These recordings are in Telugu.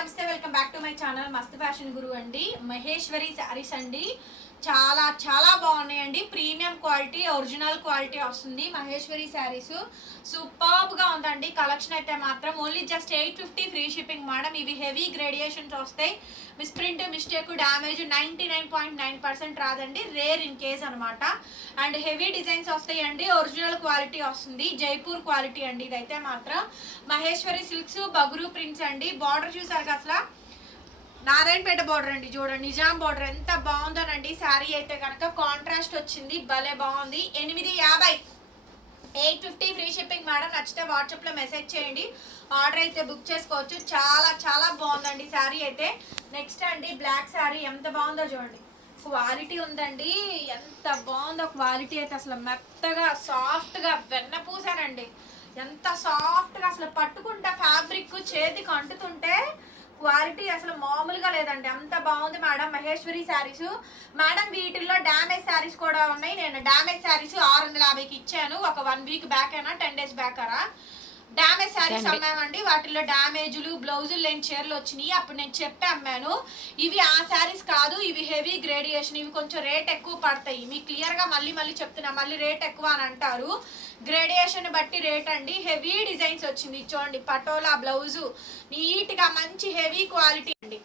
నమస్తే welcome back to my channel. Mast fashion Guru అండి. మహేశ్వరి శారీస్ అండి. చాలా చాలా బాగున్నాయండి. ప్రీమియం క్వాలిటీ ఒరిజినల్ క్వాలిటీ వస్తుంది. మహేశ్వరి శారీస్. సూపర్బ్గా ఉందండి. కలెక్షన్ అయితే మాత్రం only just eight fifty free shipping madam. ఇవి హెవీ గ్రేడియేషన్స్ వస్తాయి misprint mistake damage ninety nine point nine percent రాదండి. రేర్ ఇన్ కేస్ అనమాట అండ్ హెవీ డిజైన్స్ వస్తాయండి. ఒరిజినల్ క్వాలిటీ వస్తుంది. జైపూర్ క్వాలిటీ అండి ఇదైతే మాత్రం. మహేశ్వరి సిల్క్స్ బగురు ప్రింట్స్ అండి. బార్డర్ చూసారు కదా అసలు? నారాయణపేట బార్డర్ అండి చూడండి. నిజాం బార్డర్ ఎంత బాగుందోనండి. శారీ అయితే కనుక కాంట్రాస్ట్ వచ్చింది. భలే బాగుంది. ఎనిమిది యాభై. Eight fifty free shipping madam. నచ్చితే వాట్సాప్లో మెసేజ్ చేయండి. ఆర్డర్ అయితే బుక్ చేసుకోవచ్చు. చాలా చాలా బాగుందండి శారీ అయితే. నెక్స్ట్ అండి బ్లాక్ శారీ. ఎంత బాగుందో చూడండి. క్వాలిటీ ఉందండి. ఎంత బాగుందో క్వాలిటీ అయితే అసలు మెత్తగా సాఫ్ట్గా వెన్న పూసానండి ఎంత సాఫ్ట్గా అసలు పట్టుకుంటే ఫ్యాబ్రిక్ చేతికి అంటుతుంటే క్వాలిటీ అసలు మామూలుగా లేదండి. అంత బాగుంది మేడం. మహేశ్వరి శారీస్. మేడం వీటిల్లో డ్యామేజ్ శారీస్ కూడా ఉన్నాయి. నేను డ్యామేజ్ శారీస్ ఆరు వందల యాభైకి ఇచ్చాను. ఒక వన్ వీక్ బ్యాక్ అయినా టెన్ డేస్ బ్యాక్ అరా డ్యామేజ్ శారీస్ అమ్మామండి. వాటిల్లో డ్యామేజ్లు బ్లౌజులు లేని చీరలు వచ్చినాయి. అప్పుడు నేను చెప్పి అమ్మాను ఇవి ఆ శారీస్ కాదు ఇవి హెవీ గ్రేడియేషన్ ఇవి కొంచెం రేట్ ఎక్కువ పడతాయి. మీకు క్లియర్గా మళ్ళీ మళ్ళీ చెప్తున్నా మళ్ళీ రేట్ ఎక్కువ అని అంటారు. గ్రేడియేషన్ బట్టి రేట్ అండి. హెవీ డిజైన్స్ వచ్చింది. చూడండి పటోలా బ్లౌజు నీట్గా మంచి హెవీ క్వాలిటీ అండి.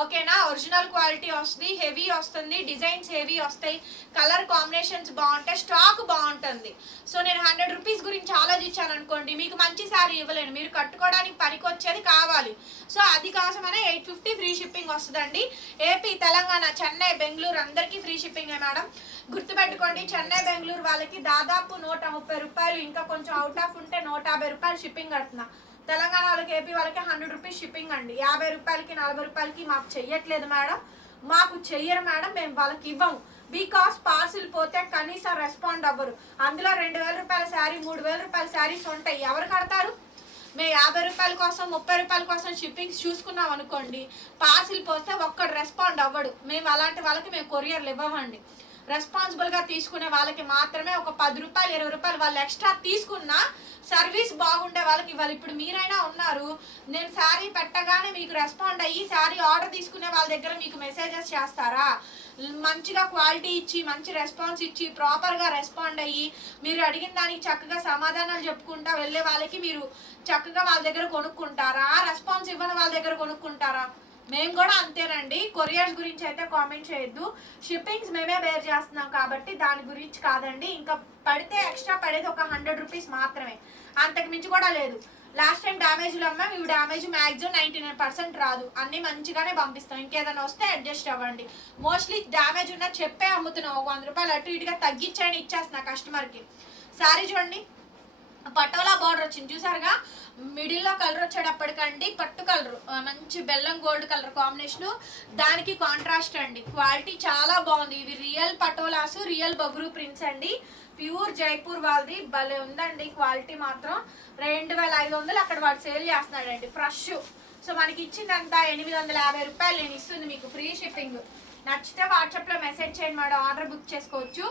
ఓకేనా ఒరిజినల్ క్వాలిటీ వస్తుంది హెవీ వస్తుంది డిజైన్స్ హెవీ వస్తాయి. కలర్ కాంబినేషన్స్ బాగుంటాయి స్టాక్ బాగుంటుంది. సో నేను హండ్రెడ్ రూపీస్ గురించి ఆలోచించాను అనుకోండి మీకు మంచి శారీ ఇవ్వలేను. మీరు కట్టుకోవడానికి పనికొచ్చేది కావాలి. సో అది కోసమనే ఎయిట్ ఫిఫ్టీ ఫ్రీ షిప్పింగ్ వస్తుందండి. ఏపీ తెలంగాణ చెన్నై బెంగళూరు అందరికీ ఫ్రీ షిప్పింగ్ మేడం. గుర్తుపెట్టుకోండి చెన్నై బెంగళూరు వాళ్ళకి దాదాపు నూట ముప్పై రూపాయలు ఇంకా కొంచెం అవుట్ ఆఫ్ ఉంటే నూట యాభై రూపాయలు షిప్పింగ్ కడుతున్నా. తెలంగాణ వాళ్ళకి ఏపీ వాళ్ళకి హండ్రెడ్ రూపీస్ షిప్పింగ్ అండి. యాభై రూపాయలకి నలభై రూపాయలకి మాకు చెయ్యట్లేదు మేడం. మాకు చెయ్యరు మేడం మేము వాళ్ళకి ఇవ్వము బికాస్ పార్సిల్ పోతే కనీసం రెస్పాండ్ అవ్వరు. అందులో రెండు వేల రూపాయల శారీ మూడు వేల రూపాయల శారీస్ ఉంటాయి ఎవరు కడతారు? మేము యాభై రూపాయల కోసం ముప్పై రూపాయల కోసం షిప్పింగ్స్ చూసుకున్నాం అనుకోండి పార్సిల్ పోస్తే ఒక్కడు రెస్పాండ్ అవ్వడు. మేము అలాంటి వాళ్ళకి మేము కొరియర్లు ఇవ్వమండి. రెస్పాన్సిబుల్గా తీసుకునే వాళ్ళకి మాత్రమే ఒక పది రూపాయలు ఇరవై రూపాయలు వాళ్ళు ఎక్స్ట్రా తీసుకున్నా సర్వీస్ బాగుండే వాళ్ళకి ఇవ్వాలి. ఇప్పుడు మీరైనా ఉన్నారు నేను శారీ పెట్టగానే మీకు రెస్పాండ్ అయ్యి శారీ ఆర్డర్ తీసుకునే వాళ్ళ దగ్గర మీకు మెసేజెస్ చేస్తారా? మంచిగా క్వాలిటీ ఇచ్చి మంచి రెస్పాన్స్ ఇచ్చి ప్రాపర్గా రెస్పాండ్ అయ్యి మీరు అడిగిన దానికి చక్కగా సమాధానాలు చెప్పుకుంటా వెళ్ళే వాళ్ళకి మీరు చక్కగా వాళ్ళ దగ్గర కొనుక్కుంటారా? రెస్పాన్స్ ఇవ్వని వాళ్ళ దగ్గర కొనుక్కుంటారా? మేము కూడా అంతేనండి. కొరియర్స్ గురించి అయితే కామెంట్ చేయొద్దు. షిప్పింగ్స్ మేమే బేర్ చేస్తున్నాం కాబట్టి దాని గురించి కాదండి. ఇంకా పడితే ఎక్స్ట్రా పడేది ఒక హండ్రెడ్ రూపీస్ మాత్రమే. అంతకు మించి కూడా లేదు. లాస్ట్ టైం డ్యామేజ్లు అమ్మాం ఇవి damage maximum ninety nine percent రాదు. అన్నీ మంచిగానే పంపిస్తాం. ఇంకేదైనా వస్తే అడ్జస్ట్ అవ్వండి. మోస్ట్లీ డ్యామేజ్ ఉన్న చెప్పే అమ్ముతున్నాం. ఒక వంద రూపాయలు అటు ఇటుగా తగ్గించాయని ఇచ్చేస్తున్నా కస్టమర్కి. సారీ చూడండి. పటోలా బార్డర్ వచ్చింది. చూసారుగా? మిడిల్లో కలర్ వచ్చేటప్పటికండి పట్టు కలర్ మంచి బెల్లం గోల్డ్ కలర్ కాంబినేషన్ దానికి కాంట్రాస్ట్ అండి. క్వాలిటీ చాలా బాగుంది. ఇవి real patolas real Bagru prints అండి. ప్యూర్ జైపూర్ వాళ్ళది. భలే ఉందండి క్వాలిటీ మాత్రం. రెండు వేల ఐదు వందలు అక్కడ వాడు సేల్ చేస్తున్నాడండి. ఫ్రెష్ సో మనకి ఇచ్చిందంతా ఎనిమిది వందల యాభై రూపాయలు నేను ఇస్తుంది మీకు. ఫ్రీ షిప్పింగ్ నచ్చితే వాట్సాప్లో మెసేజ్ చేయండి. మేడం ఆర్డర్ బుక్ చేసుకోవచ్చు.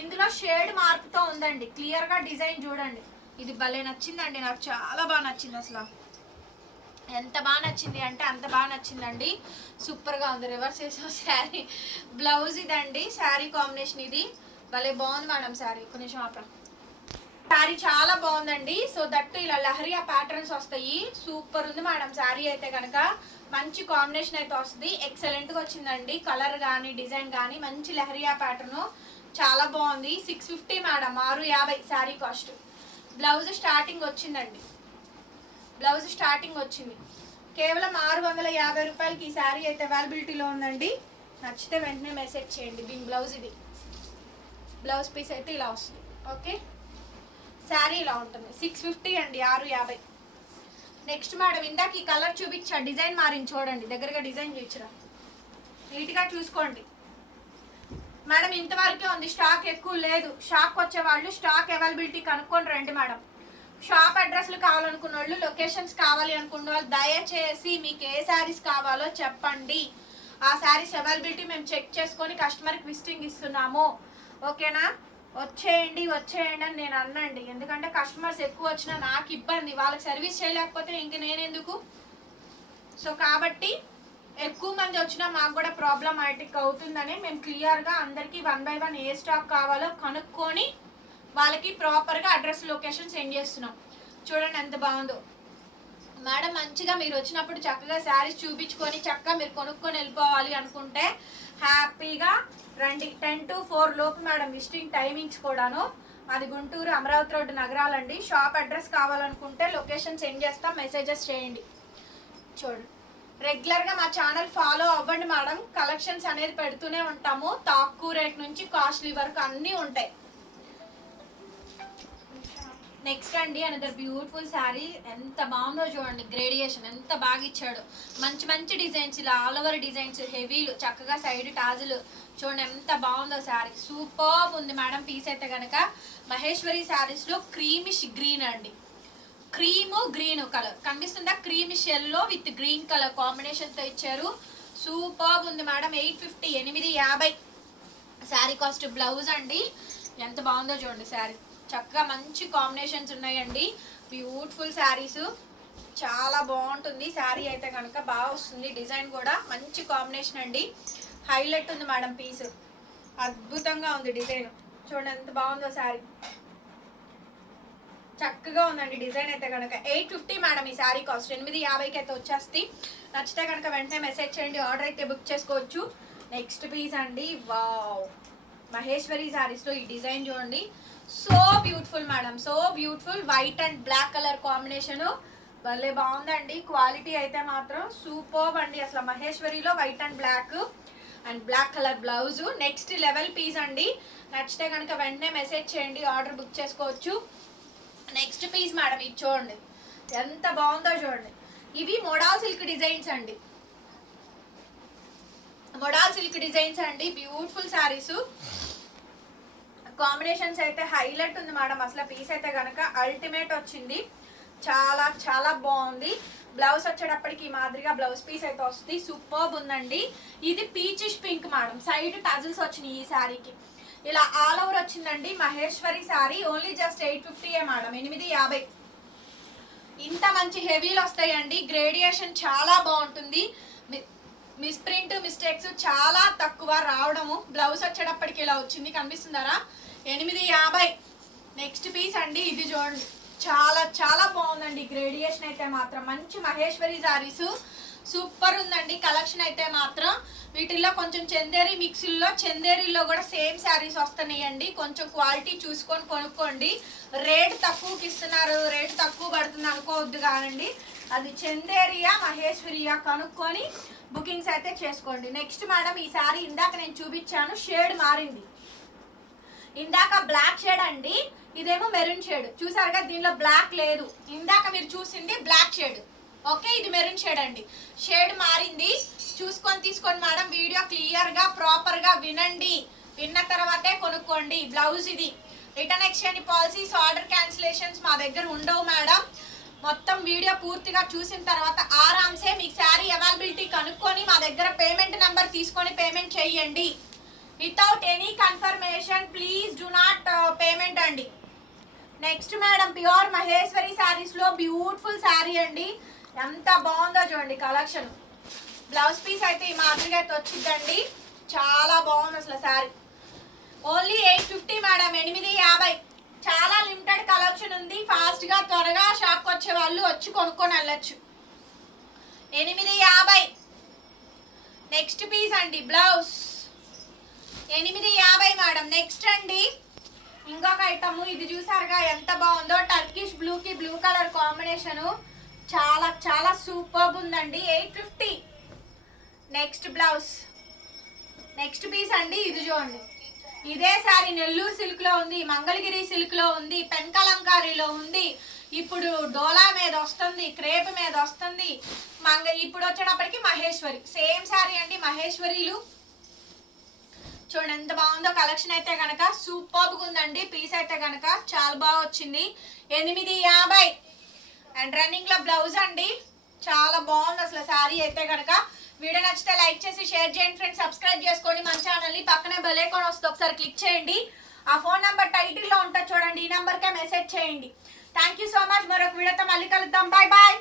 ఇందులో షేడ్ మార్పుతో ఉందండి. క్లియర్గా డిజైన్ చూడండి. ఇది భలే నచ్చిందండి నాకు చాలా బాగా నచ్చింది అసలు. ఎంత బాగా నచ్చింది అంటే అంత బాగా నచ్చిందండి. సూపర్గా ఉంది రివర్స్ వేసే శారీ. బ్లౌజ్ ఇదండి శారీ కాంబినేషన్ ఇది. భలే బాగుంది మేడం శారీ ఒక నిమిషం ఆపరా. శారీ చాలా బాగుందండి so that lehariya leheriya patterns వస్తాయి. సూపర్ ఉంది మేడం శారీ అయితే కనుక. మంచి కాంబినేషన్ అయితే వస్తుంది. ఎక్సలెంట్గా వచ్చిందండి కలర్ కానీ డిజైన్ కానీ మంచి లహరియా ప్యాటర్ను చాలా బాగుంది. సిక్స్ ఫిఫ్టీ మేడం ఆరు యాభై శారీ కాస్ట్ బ్లౌజ్ స్టార్టింగ్ వచ్చిందండి. బ్లౌజ్ స్టార్టింగ్ వచ్చింది. కేవలం ఆరు వందల యాభై రూపాయలకి ఈ శారీ అయితే అవైలబిలిటీలో ఉందండి. నచ్చితే వెంటనే మెసేజ్ చేయండి దీని బ్లౌజ్ ఇది. బ్లౌజ్ పీస్ అయితే ఇలా వస్తుంది. ఓకే? శారీ ఇలా ఉంటుంది. సిక్స్ ఫిఫ్టీ అండి ఆరు యాభై. నెక్స్ట్ మేడం ఇందాక ఈ కలర్ చూపించా డిజైన్ మారింది చూడండి. దగ్గరగా డిజైన్ చూపించరా? నీట్గా చూసుకోండి. మేడం ఇంతవరకే ఉంది. స్టాక్ ఎక్కువ లేదు. షాప్కి వచ్చే వాళ్ళు స్టాక్ అవైలబిలిటీ కనుక్కొని రండి మేడం. షాప్ అడ్రస్లు కావాలనుకున్న వాళ్ళు లొకేషన్స్ కావాలి అనుకున్న వాళ్ళు దయచేసి మీకు ఏ శారీస్ కావాలో చెప్పండి. ఆ శారీస్ అవైలబిలిటీ మేము చెక్ చేసుకొని కస్టమర్కి విజిటింగ్ ఇస్తున్నాము. ఓకేనా? వచ్చేయండి వచ్చేయండి అని నేను అన్నండి. ఎందుకంటే కస్టమర్స్ ఎక్కువ వచ్చినా నాకు ఇబ్బంది. వాళ్ళకి సర్వీస్ చేయలేకపోతే ఇంక నేనెందుకు? సో కాబట్టి ఎక్కువ మంది వచ్చినా మాకు కూడా ప్రాబ్లమాటిక్ అవుతుందని మేము క్లియర్గా అందరికీ వన్ బై వన్ ఏ స్టాక్ కావాలో కనుక్కొని వాళ్ళకి ప్రాపర్గా అడ్రస్ లొకేషన్ సెండ్ చేస్తున్నాం. చూడండి ఎంత బాగుందో. మేడం మంచిగా మీరు వచ్చినప్పుడు చక్కగా శారీస్ చూపించుకొని చక్కగా మీరు కొనుక్కొని వెళ్ళిపోవాలి అనుకుంటే హ్యాపీగా రండి. టెన్ టు ఫోర్ లోపు మేడం విజిటింగ్ టైమింగ్స్ కూడాను. అది గుంటూరు అమరావతి రోడ్డు నగరాలండి. షాప్ అడ్రస్ కావాలనుకుంటే లొకేషన్ సెండ్ చేస్తాం. మెసేజెస్ చేయండి. చూడండి. రెగ్యులర్గా మా ఛానల్ ఫాలో అవ్వండి మేడం. కలెక్షన్స్ అనేది పెడుతూనే ఉంటాము. తక్కువ రేట్ నుంచి కాస్ట్లీ వరకు అన్నీ ఉంటాయి. నెక్స్ట్ అండి అనదర్ బ్యూటిఫుల్ శారీ ఎంత బాగుందో చూడండి. గ్రేడియేషన్ ఎంత బాగా ఇచ్చాడు. మంచి మంచి డిజైన్స్ ఇలా ఆల్ ఓవర్ డిజైన్స్ హెవీలు చక్కగా సైడ్ టాజులు. చూడండి ఎంత బాగుందో శారీ సూపర్ ఉంది మేడం. పీస్ అయితే కనుక మహేశ్వరి శారీస్లో క్రీమిష్ గ్రీన్ అండి. Cream green colour. కనిపిస్తుందా? క్రీమ్ షెల్లో విత్ గ్రీన్ కలర్ కాంబినేషన్తో ఇచ్చారు. సూపర్ ఉంది మేడం. ఎయిట్ ఫిఫ్టీ ఎనిమిది యాభై. శారీ కాస్ట్ బ్లౌజ్ అండి. ఎంత బాగుందో చూడండి శారీ. చక్కగా మంచి కాంబినేషన్స్ ఉన్నాయండి. బ్యూటిఫుల్ శారీస్. చాలా బాగుంటుంది. శారీ అయితే కనుక బాగా వస్తుంది. డిజైన్ కూడా మంచి కాంబినేషన్ అండి. హైలైట్ ఉంది మేడం పీస్. అద్భుతంగా ఉంది డిజైన్. చూడండి ఎంత బాగుందో శారీ. చక్కగా ఉందండి డిజైన్ అయితే కనుక ఎయిట్ ఫిఫ్టీ మేడం ఈ శారీ కాస్ట్. ఎనిమిది యాభైకి అయితే వచ్చేస్తే నచ్చితే కనుక వెంటనే మెసేజ్ చేయండి ఆర్డర్ అయితే బుక్ చేసుకోవచ్చు. నెక్స్ట్ పీస్ అండి వావ్! మహేశ్వరి శారీస్లో ఈ డిజైన్ చూడండి. So beautiful madam so beautiful white and black colour combination. భలే బాగుందండి. క్వాలిటీ అయితే మాత్రం సూపర్ అండి. అసలు మహేశ్వరిలో white and black and black colour blouse. Next level piece అండి. నచ్చితే కనుక వెంటనే మెసేజ్ చేయండి ఆర్డర్ బుక్ చేసుకోవచ్చు. నెక్స్ట్ పీస్ మేడం ఇది చూడండి. ఎంత బాగుందో చూడండి. ఇవి మొడాల్ సిల్క్ డిజైన్స్ అండి. మొడాల్ సిల్క్ డిజైన్స్ అండి. బ్యూటిఫుల్ శారీస్ కాంబినేషన్స్ అయితే హైలైట్ ఉంది మేడం అసలు పీస్ అయితే కనుక అల్టిమేట్ వచ్చింది. చాలా చాలా బాగుంది. బ్లౌజ్ వచ్చేటప్పటికి ఈ మాదిరిగా బ్లౌజ్ పీస్ అయితే వస్తుంది. సూపర్బ్ ఉందండి. ఇది peachish pink madam side tassels వచ్చినాయి ఈ శారీకి ఇలా ఆల్ ఓవర్ వచ్చిందండి Maheshwari sari only just eight ఫిఫ్టీయే madam. ఎనిమిది యాభై. ఇంత మంచి హెవీలు వస్తాయండి. గ్రేడియేషన్ చాలా బాగుంటుంది. మిస్ మిస్ప్రింట్ మిస్టేక్స్ చాలా తక్కువ రావడము. బ్లౌజ్ వచ్చేటప్పటికి ఇలా వచ్చింది. కనిపిస్తుందరా? ఎనిమిది యాభై. నెక్స్ట్ పీస్ అండి. ఇది చూడండి. చాలా చాలా బాగుందండి. గ్రేడియేషన్ అయితే మాత్రం. మంచి మహేశ్వరి సారీస్. సూపర్ ఉందండి. కలెక్షన్ అయితే మాత్రం. వీటిల్లో కొంచెం చందేరి మిక్సీల్లో చందేరిలో కూడా సేమ్ శారీస్ వస్తున్నాయండి. కొంచెం క్వాలిటీ చూసుకొని కొనుక్కోండి. రేట్ తక్కువకి ఇస్తున్నారు. రేట్ తక్కువ పడుతుంది అనుకోవద్దు కానండి. అది చందేరియా మహేశ్వరియా కనుక్కొని బుకింగ్స్ అయితే చేసుకోండి. నెక్స్ట్ మేడం ఈ శారీ ఇందాక నేను చూపించాను. షేడ్ మారింది. ఇందాక బ్లాక్ షేడ్ అండి. ఇదేమో మెరూన్ షేడ్. చూసారుగా దీనిలో బ్లాక్ లేదు. ఇందాక మీరు చూసింది బ్లాక్ షేడ్. ఓకే ఇది మెరూన్ షేడ్ అండి. షేడ్ మారింది. చూసుకొని తీసుకోండి మేడం వీడియో క్లియర్గా ప్రాపర్గా వినండి. విన్న తర్వాతే కొనుక్కోండి. బ్లౌజ్ ఇది. Return exchange policies order cancellations మా దగ్గర ఉండవు మేడం. మొత్తం వీడియో పూర్తిగా చూసిన తర్వాత ఆరామ్సే మీకు శారీ అవైలబిలిటీ కనుక్కొని మా దగ్గర పేమెంట్ నెంబర్ తీసుకొని పేమెంట్ చేయండి. Without any confirmation please do not payment అండి. నెక్స్ట్ మేడం ప్యూర్ మహేశ్వరి శారీస్లో బ్యూటిఫుల్ శారీ అండి. ఎంత బాగుందో చూడండి కలెక్షన్. బ్లౌజ్ పీస్ అయితే ఈ మాదిరిగా అయితే వచ్చిందండి చాలా బాగుంది అసలు sari. Only eight fifty madam ఎనిమిది యాభై. చాలా లిమిటెడ్ కలెక్షన్ ఉంది. ఫాస్ట్గా త్వరగా షాప్కి వచ్చే వాళ్ళు వచ్చి కొనుక్కొని వెళ్ళొచ్చు. ఎనిమిది యాభై. నెక్స్ట్ పీస్ అండి బ్లౌజ్. ఎనిమిది యాభై మేడం నెక్స్ట్ అండి. ఇంకొక ఐటమ్ ఇది చూసారుగా ఎంత బాగుందో? టర్కిష్ బ్లూకి బ్లూ కలర్ కాంబినేషను చాలా చాలా సూపర్బ్ ఉందండి. Eight fifty next blouse next piece అండి ఇది చూడండి. ఇదే సారీ నెల్లూరు సిల్క్లో ఉంది మంగళగిరి సిల్క్లో ఉంది పెన్కలంకారీలో ఉంది. ఇప్పుడు డోలా మీద వస్తుంది క్రేప్ మీద వస్తుంది. మంగ ఇప్పుడు వచ్చేటప్పటికి మహేశ్వరి. సేమ్ సారీ అండి మహేశ్వరిలు. చూడండి ఎంత బాగుందో కలెక్షన్ అయితే కనుక సూపర్ ఉందండి. పీస్ అయితే కనుక చాలా బాగా వచ్చింది. ఎనిమిది యాభై. అండ్ రన్నింగ్లో బ్లౌజ్ అండి. చాలా బాగుంది అసలు శారీ అయితే కనుక వీడియో నచ్చితే లైక్ చేసి షేర్ చేయండి ఫ్రెండ్స్. సబ్స్క్రైబ్ చేసుకోండి మన ఛానల్ని పక్కనే బెల్ ఐకాన్ వస్తుంది. ఒకసారి క్లిక్ చేయండి. ఆ ఫోన్ నెంబర్ టైటిల్లో ఉంటుంది చూడండి. ఈ నెంబర్కే మెసేజ్ చేయండి. థ్యాంక్ యూ సో మచ్ మరొక వీడియోతో మళ్ళీ కలుద్దాం. Bye bye